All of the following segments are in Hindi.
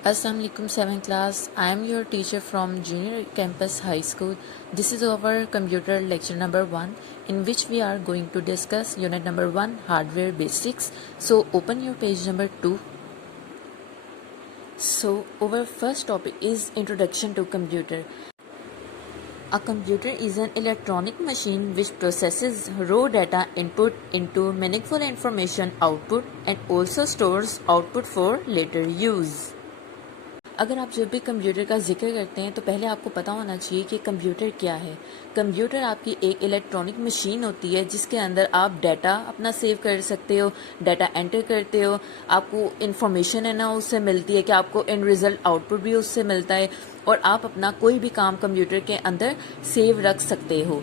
Assalamualaikum 7th class. I am your teacher from Junior Campus High School. This is our computer lecture number 1 in which we are going to discuss unit number 1 hardware basics. So open your page number 2. So our first topic is introduction to computer. A computer is an electronic machine which processes raw data input into meaningful information output and also stores output for later use. अगर आप जब भी कंप्यूटर का जिक्र करते हैं तो पहले आपको पता होना चाहिए कि कंप्यूटर क्या है। कंप्यूटर आपकी एक इलेक्ट्रॉनिक मशीन होती है जिसके अंदर आप डाटा अपना सेव कर सकते हो, डाटा एंटर करते हो, आपको इन्फॉर्मेशन है ना उससे मिलती है कि आपको इन रिजल्ट आउटपुट भी उससे मिलता है और आप अपना कोई भी काम कंप्यूटर के अंदर सेव रख सकते हो।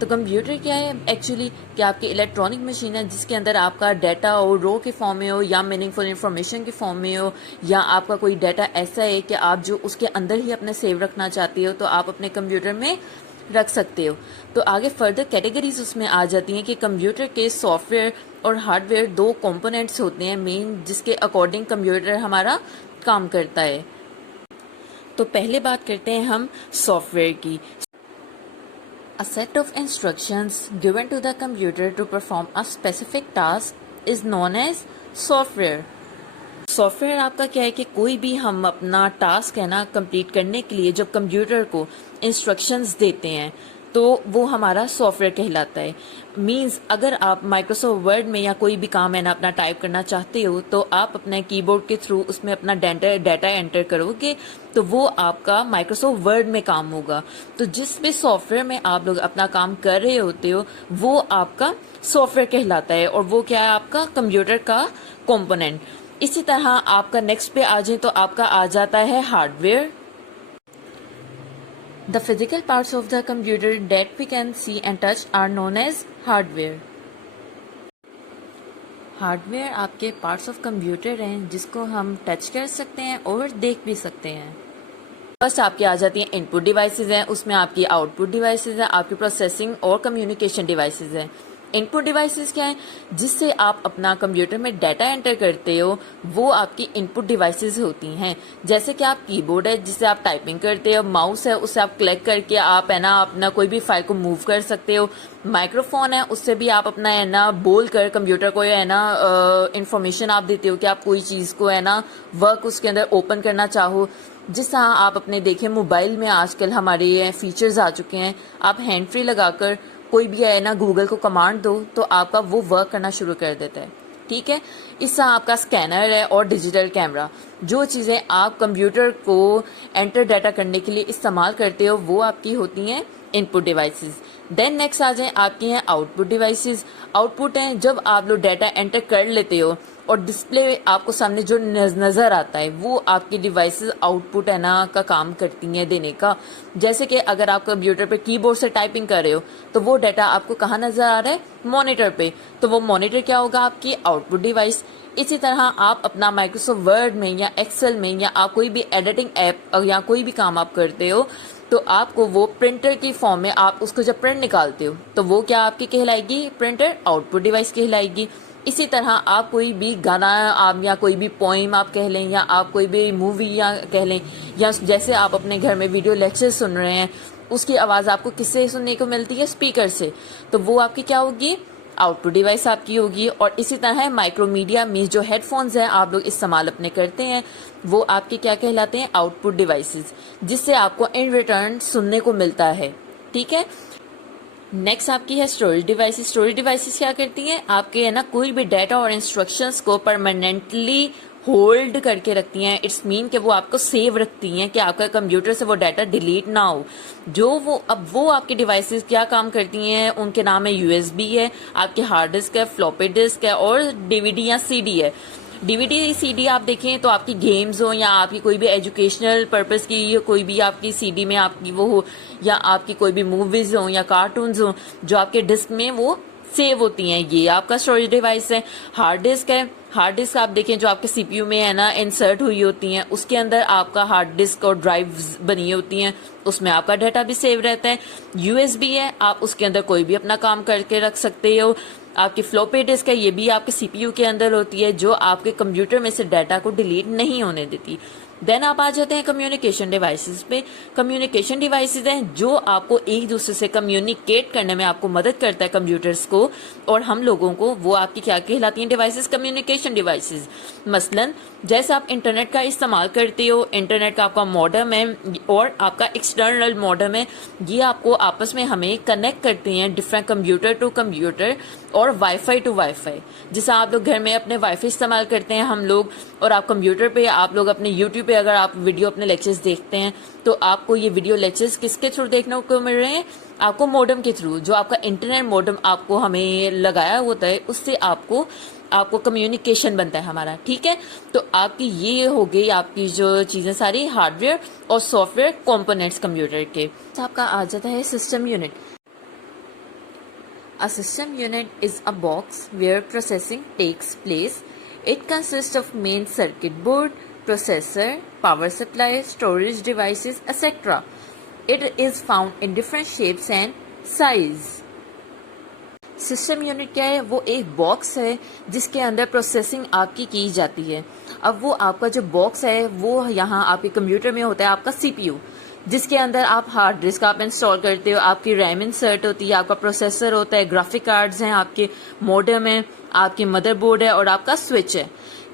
तो कंप्यूटर क्या है एक्चुअली कि आपकी इलेक्ट्रॉनिक मशीन है जिसके अंदर आपका डाटा हो रो के फॉर्म में हो या मीनिंगफुल इन्फॉर्मेशन के फॉर्म में हो या आपका कोई डाटा ऐसा है कि आप जो उसके अंदर ही अपने सेव रखना चाहते हो तो आप अपने कंप्यूटर में रख सकते हो। तो आगे फर्दर कैटेगरीज उसमें आ जाती हैं कि कंप्यूटर के सॉफ्टवेयर और हार्डवेयर दो कंपोनेंट्स होते हैं मेन जिसके अकॉर्डिंग कंप्यूटर हमारा काम करता है। तो पहले बात करते हैं हम सॉफ्टवेयर की। A set of instructions given to the computer to perform a specific task is known as software. Software आपका क्या है कि कोई भी हम अपना टास्क है ना कंप्लीट करने के लिए जब कंप्यूटर को इंस्ट्रक्शंस देते हैं तो वो हमारा सॉफ्टवेयर कहलाता है। मींस अगर आप माइक्रोसॉफ्ट वर्ड में या कोई भी काम है ना अपना टाइप करना चाहते हो तो आप अपने कीबोर्ड के थ्रू उसमें अपना डाटा एंटर करोगे तो वो आपका माइक्रोसॉफ्ट वर्ड में काम होगा। तो जिस भी सॉफ्टवेयर में आप लोग अपना काम कर रहे होते हो वो आपका सॉफ्टवेयर कहलाता है और वो क्या है आपका कंप्यूटर का कंपोनेंट। इसी तरह आपका नेक्स्ट पे आ जाए तो आपका आ जाता है hardware. The physical parts of the computer that we can see and touch are known as hardware. Hardware आपके पार्ट्स ऑफ कंप्यूटर हैं जिसको हम टच कर सकते हैं और देख भी सकते हैं। फर्स्ट आपकी आ जाती हैं इनपुट डिवाइसेस हैं, उसमें आपकी आउटपुट डिवाइसेस हैं, आपकी प्रोसेसिंग और कम्युनिकेशन डिवाइसेस हैं। इनपुट डिवाइसेस क्या है जिससे आप अपना कंप्यूटर में डाटा एंटर करते हो वो आपकी इनपुट डिवाइसेस होती हैं। जैसे कि आप कीबोर्ड है जिससे आप टाइपिंग करते हो, माउस है उससे आप क्लिक करके आप है ना अपना कोई भी फाइल को मूव कर सकते हो, माइक्रोफोन है उससे भी आप अपना है ना बोल कर कंप्यूटर को है ना इंफॉर्मेशन आप देते हो कि आप कोई चीज़ को है ना वर्क उसके अंदर ओपन करना चाहो। जिस तरह आप अपने देखें मोबाइल में आजकल हमारे फीचर्स आ चुके हैं, आप हैंड फ्री लगाकर कोई भी है ना गूगल को कमांड दो तो आपका वो वर्क करना शुरू कर देता है। ठीक है, इससे आपका स्कैनर है और डिजिटल कैमरा जो चीज़ें आप कंप्यूटर को एंटर डाटा करने के लिए इस्तेमाल करते हो वो आपकी होती हैं इनपुट डिवाइसेस। देन नेक्स्ट आ जाए आपकी हैं आउटपुट डिवाइसेस। आउटपुट हैं जब आप लोग डाटा एंटर कर लेते हो और डिस्प्ले आपको सामने जो नज़र आता है वो आपकी डिवाइसेस आउटपुट है ना का काम करती हैं देने का। जैसे कि अगर आप कंप्यूटर पे कीबोर्ड से टाइपिंग कर रहे हो तो वो डाटा आपको कहाँ नज़र आ रहा है, मॉनिटर पे, तो वो मॉनिटर क्या होगा आपकी आउटपुट डिवाइस। इसी तरह आप अपना माइक्रोसॉफ्ट वर्ड में या एक्सेल में या आप कोई भी एडिटिंग ऐप या कोई भी काम आप करते हो तो आपको वो प्रिंटर की फॉर्म में आप उसको जब प्रिंट निकालते हो तो वो क्या आपकी कहलाएगी, प्रिंटर आउटपुट डिवाइस कहलाएगी। इसी तरह आप कोई भी गाना आप या कोई भी पोइम आप कह लें या आप कोई भी मूवी या कह लें या जैसे आप अपने घर में वीडियो लेक्चर सुन रहे हैं उसकी आवाज़ आपको किससे सुनने को मिलती है, स्पीकर से, तो वो आपकी क्या होगी, आउटपुट डिवाइस आपकी होगी। और इसी तरह माइक्रोमीडिया में जो हेडफोन्स हैं आप लोग इस्तेमाल अपने करते हैं वो आपके क्या कहलाते हैं, आउटपुट डिवाइसेस, जिससे आपको इन रिटर्न सुनने को मिलता है। ठीक है, नेक्स्ट आपकी है स्टोरेज डिवाइसेस। स्टोरेज डिवाइसेस क्या करती हैं, आपके है ना कोई भी डाटा और इंस्ट्रक्शंस को परमानेंटली होल्ड करके रखती हैं। इट्स मीन कि वो आपको सेव रखती हैं कि आपका कंप्यूटर से वो डाटा डिलीट ना हो। जो वो आपकी डिवाइसेस क्या काम करती हैं, उनके नाम है यूएसबी है, आपके हार्ड डिस्क है, फ्लॉपी डिस्क है और डीवीडी या सीडी है। डीवीडी सीडी आप देखें तो आपकी गेम्स हो या आपकी कोई भी एजुकेशनल पर्पस की कोई भी आपकी सीडी में आपकी वो हो या आपकी कोई भी मूवीज हो या कार्टून्स हो जो आपके डिस्क में वो सेव होती हैं, ये आपका स्टोरेज डिवाइस है। हार्ड डिस्क है, हार्ड डिस्क आप देखें जो आपके सीपीयू में है ना इंसर्ट हुई होती हैं, उसके अंदर आपका हार्ड डिस्क और ड्राइव्स बनी होती हैं, उसमें आपका डाटा भी सेव रहता है। यूएसबी है, आप उसके अंदर कोई भी अपना काम करके रख सकते हो। आपकी फ्लॉपी डिस्क है, ये भी आपके सीपीयू के अंदर होती है, जो आपके कंप्यूटर में से डाटा को डिलीट नहीं होने देती। देन आप आ जाते हैं कम्युनिकेशन डिवाइसेस पे। कम्युनिकेशन डिवाइसेस हैं जो आपको एक दूसरे से कम्युनिकेट करने में आपको मदद करता है, कंप्यूटर्स को और हम लोगों को। वो आपकी क्या कहलाती हैं डिवाइसेस? Communication devices. मसलन जैसे आप इंटरनेट का इस्तेमाल करते हो, इंटरनेट का आपका मॉडेम है और आपका एक्सटर्नल मॉडेम है, ये आपको आपस में हमें कनेक्ट करते हैं डिफरेंट कंप्यूटर टू कंप्यूटर और वाईफाई टू वाईफाई। जैसे आप लोग घर में अपने वाईफाई इस्तेमाल करते हैं हम लोग, और आप कंप्यूटर पे आप लोग अपने यूट्यूब पे अगर आप वीडियो अपने लेक्चर्स देखते हैं तो आपको ये वीडियो लेक्चर्स किसके थ्रू देखने को मिल रहे हैं? आपको मॉडेम के थ्रू। जो आपका इंटरनेट मॉडेम आपको हमें लगाया होता है, उससे आपको कम्युनिकेशन बनता है हमारा, ठीक है। तो आपकी ये हो गई आपकी जो चीजें सारी हार्डवेयर और सॉफ्टवेयर कंपोनेंट्स कंप्यूटर के। तो आपका आ जाता है system unit. A system unit is a box where processing takes place. It consists of main circuit board, processor, power supply, storage devices, etc. It is found in different shapes and size. System unit क्या है? वो एक बॉक्स है जिसके अंदर प्रोसेसिंग आपकी की जाती है। अब वो आपका जो बॉक्स है वो यहाँ आपके कंप्यूटर में होता है आपका सीपीयू, जिसके अंदर आप हार्ड डिस्क आप इंस्टॉल करते हो, आपकी रैम इंसर्ट होती है, आपका प्रोसेसर होता है, ग्राफिक कार्ड्स हैं, आपके मॉडेम है, आपकी मदरबोर्ड है और आपका स्विच है।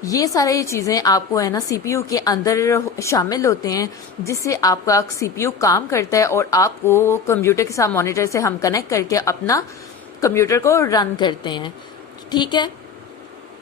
ये सारी चीजें आपको है ना सीपीयू के अंदर शामिल होते हैं, जिससे आपका सीपीयू काम करता है और आपको कंप्यूटर के साथ मॉनिटर से हम कनेक्ट करके अपना कंप्यूटर को रन करते हैं, ठीक है।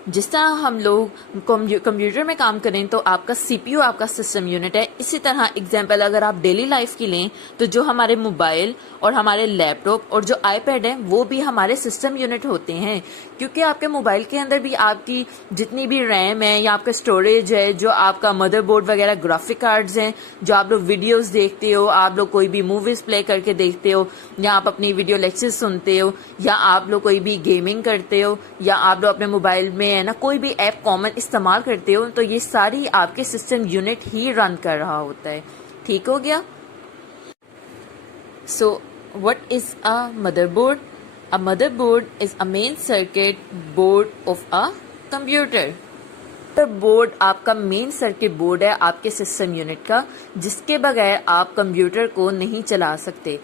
जिस तरह हम लोग कंप्यूटर में काम करें तो आपका सीपीयू आपका सिस्टम यूनिट है। इसी तरह एग्जांपल अगर आप डेली लाइफ की लें तो जो हमारे मोबाइल और हमारे लैपटॉप और जो आईपैड है वो भी हमारे सिस्टम यूनिट होते हैं, क्योंकि आपके मोबाइल के अंदर भी आपकी जितनी भी रैम है या आपका स्टोरेज है, जो आपका मदरबोर्ड वगैरह ग्राफिक कार्ड्स हैं, जो आप लोग वीडियोस देखते हो, आप लोग कोई भी मूवीज प्ले करके देखते हो, या आप अपनी वीडियो लेक्चर्स सुनते हो, या आप लोग कोई भी गेमिंग करते हो, या आप लोग अपने मोबाइल में है ना कोई भी ऐप कॉमन इस्तेमाल करते हो, तो ये सारी आपके सिस्टम यूनिट ही रन कर रहा होता है, ठीक हो गया। So what is a motherboard? A motherboard is a main circuit board of a computer. Board आपका मेन सर्किट बोर्ड है आपके सिस्टम यूनिट का, जिसके बगैर आप कंप्यूटर को नहीं चला सकते,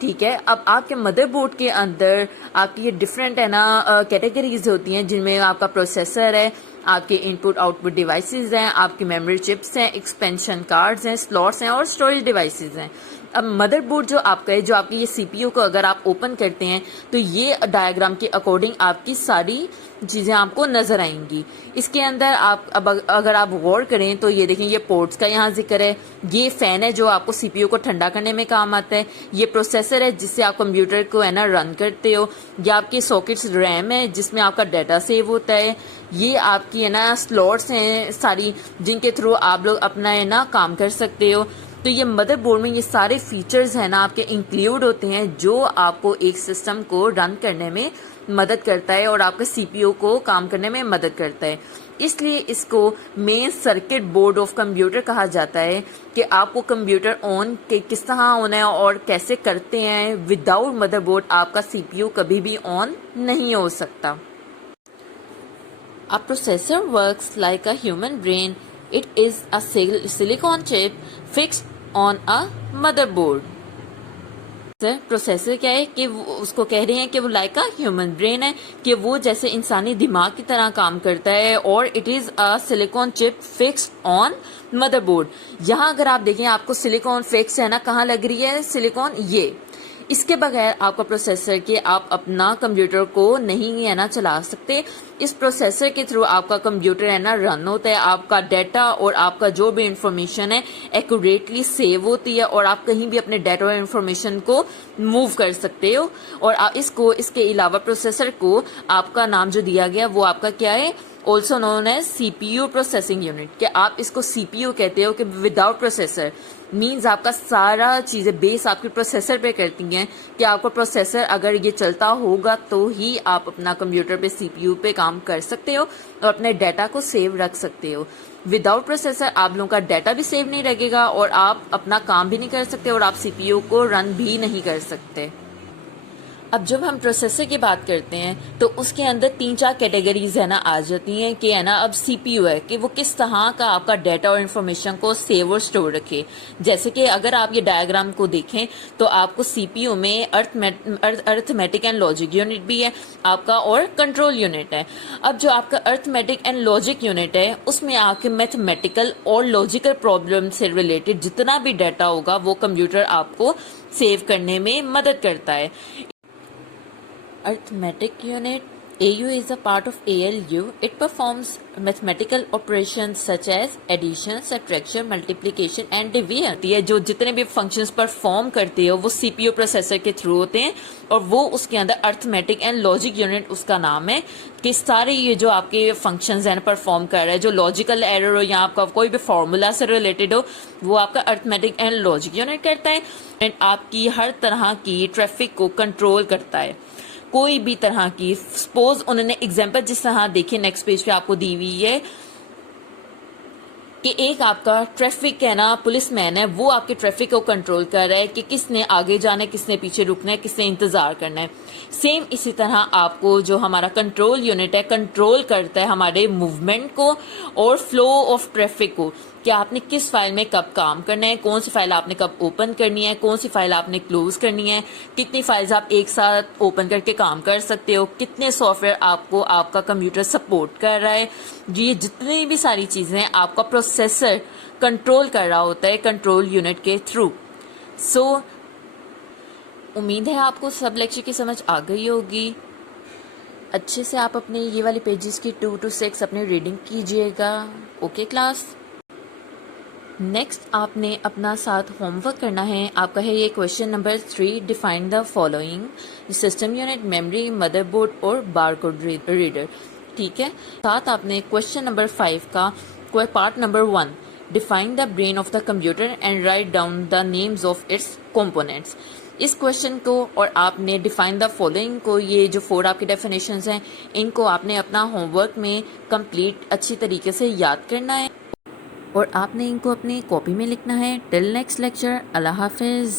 ठीक है। अब आपके मदरबोर्ड के अंदर आपकी ये डिफरेंट है ना कैटेगरीज होती हैं, जिनमें आपका प्रोसेसर है, आपके इनपुट आउटपुट डिवाइसेस हैं, आपकी मेमोरी चिप्स हैं, एक्सपेंशन कार्ड्स हैं, स्लॉट्स हैं और स्टोरेज डिवाइसेस हैं। अब मदरबोर्ड जो आपका है, जो आपकी ये सीपीयू को अगर आप ओपन करते हैं तो ये डायग्राम के अकॉर्डिंग आपकी सारी चीजें आपको नजर आएंगी। इसके अंदर आप अब अगर आप गौर करें तो ये देखें, ये पोर्ट्स का यहाँ जिक्र है, ये फैन है जो आपको सीपीयू को ठंडा करने में काम आता है, ये प्रोसेसर है जिससे आप कंप्यूटर को है ना रन करते हो, ये आपकी सॉकेट्स रैम है जिसमें आपका डाटा सेव होता है, ये आपकी है ना स्लॉट्स हैं सारी जिनके थ्रू आप लोग अपना है ना काम कर सकते हो। तो ये मदरबोर्ड में ये सारे फीचर्स है ना आपके इंक्लूड होते हैं जो आपको एक सिस्टम को रन करने में मदद करता है और आपके सीपीयू को काम करने में मदद करता है। इसलिए इसको main circuit board of computer कहा जाता है कि आपको कंप्यूटर ऑन किस तरह होना है और कैसे करते हैं। विदाउट मदरबोर्ड आपका सीपीयू कभी भी ऑन नहीं हो सकता। A processor works like a human brain. It is a silicon chip fixed on a motherboard. Processor क्या है कि उसको कह रहे हैं कि वो लाइक अ ह्यूमन ब्रेन है, कि वो जैसे इंसानी दिमाग की तरह काम करता है, और it is a silicon chip fixed on motherboard. यहाँ अगर आप देखें आपको सिलिकॉन फिक्स है ना, कहाँ लग रही है सिलिकॉन, ये इसके बगैर आपका प्रोसेसर के आप अपना कंप्यूटर को नहीं है ना चला सकते। इस प्रोसेसर के थ्रू आपका कंप्यूटर है ना रन होता है, आपका डाटा और आपका जो भी इंफॉर्मेशन है एक्यूरेटली सेव होती है, और आप कहीं भी अपने डाटा और इंफॉर्मेशन को मूव कर सकते हो। और आप इसके अलावा प्रोसेसर को आपका नाम जो दिया गया वो आपका क्या है, also known as CPU processing unit, कि आप इसको सीपीयू कहते हो कि विदाउट प्रोसेसर मीन्स आपका सारा चीजें बेस आपके प्रोसेसर पे करती हैं, कि आपका प्रोसेसर अगर ये चलता होगा तो ही आप अपना कंप्यूटर पे सीपीयू पे काम कर सकते हो और अपने डाटा को सेव रख सकते हो। विदाउट प्रोसेसर आप लोगों का डाटा भी सेव नहीं रहेगा और आप अपना काम भी नहीं कर सकते और आप सीपीयू को रन भी नहीं कर सकते। अब जब हम प्रोसेसर की बात करते हैं तो उसके अंदर 3-4 कैटेगरीज है ना आ जाती हैं कि है ना अब सीपीयू है कि वो किस तरह का आपका डाटा और इन्फॉर्मेशन को सेव और स्टोर रखे। जैसे कि अगर आप ये डायग्राम को देखें तो आपको सीपीयू में अर्थमेटिक एंड लॉजिक यूनिट भी है आपका और कंट्रोल यूनिट है। अब जो आपका अर्थमेटिक एंड लॉजिक यूनिट है उसमें आपके मैथमेटिकल और लॉजिकल प्रॉब्लम से रिलेटेड जितना भी डाटा होगा वो कंप्यूटर आपको सेव करने में मदद करता है। Arithmetic unit AU is a part of ALU. It performs mathematical operations such as addition, subtraction, multiplication and division. ये जो जितने भी functions परफॉर्म करते हो वो CPU प्रोसेसर के थ्रू होते हैं और वो उसके अंदर अर्थमेटिक एंड लॉजिक यूनिट उसका नाम है कि सारे ये जो आपके फंक्शंस हैं परफॉर्म कर रहे हैं, जो लॉजिकल एरर हो या आपका कोई भी फॉर्मूला से रिलेटेड हो वो आपका अर्थमेटिक एंड लॉजिक यूनिट करता है एंड आपकी हर तरह की ट्रैफिक को कंट्रोल करता है। कोई भी तरह की सपोज उन्होंने एग्जांपल जिस तरह देखिए नेक्स्ट पेज पे आपको दी हुई है कि एक आपका ट्रैफिक है ना पुलिसमैन है वो आपके ट्रैफिक को कंट्रोल कर रहा है कि किसने आगे जाना है, किसने पीछे रुकना है, किसने इंतजार करना है। सेम इसी तरह आपको जो हमारा कंट्रोल यूनिट है कंट्रोल करता है हमारे मूवमेंट को और फ्लो ऑफ ट्रैफिक को कि आपने किस फाइल में कब काम करना है, कौन सी फाइल आपने कब ओपन करनी है, कौन सी फाइल आपने क्लोज करनी है, कितनी फाइल्स आप एक साथ ओपन करके काम कर सकते हो, कितने सॉफ्टवेयर आपको आपका कंप्यूटर सपोर्ट कर रहा है। ये जितनी भी सारी चीज़ें आपका प्रोसेसर कंट्रोल कर रहा होता है कंट्रोल यूनिट के थ्रू। सो उम्मीद है आपको सब लेक्चर की समझ आ गई होगी। अच्छे से आप अपने ये वाले पेजेस की 2 to 6 अपनी रीडिंग कीजिएगा। Okay class. नेक्स्ट आपने अपना साथ होमवर्क करना है। आपका है ये question number 3, define the following system unit, memory, motherboard और बारकोड रीडर। ठीक है। साथ आपने क्वेश्चन नंबर 5 का part number 1, define the brain of the computer and write down the names of its components. इस क्वेश्चन को और आपने डिफाइन द फॉलोइंग को, ये जो 4 आपके डेफिनेशंस हैं इनको आपने अपना होमवर्क में कंप्लीट अच्छी तरीके से याद करना है और आपने इनको अपनी कॉपी में लिखना है। टिल नेक्स्ट लेक्चर, अल्लाह हाफिज़।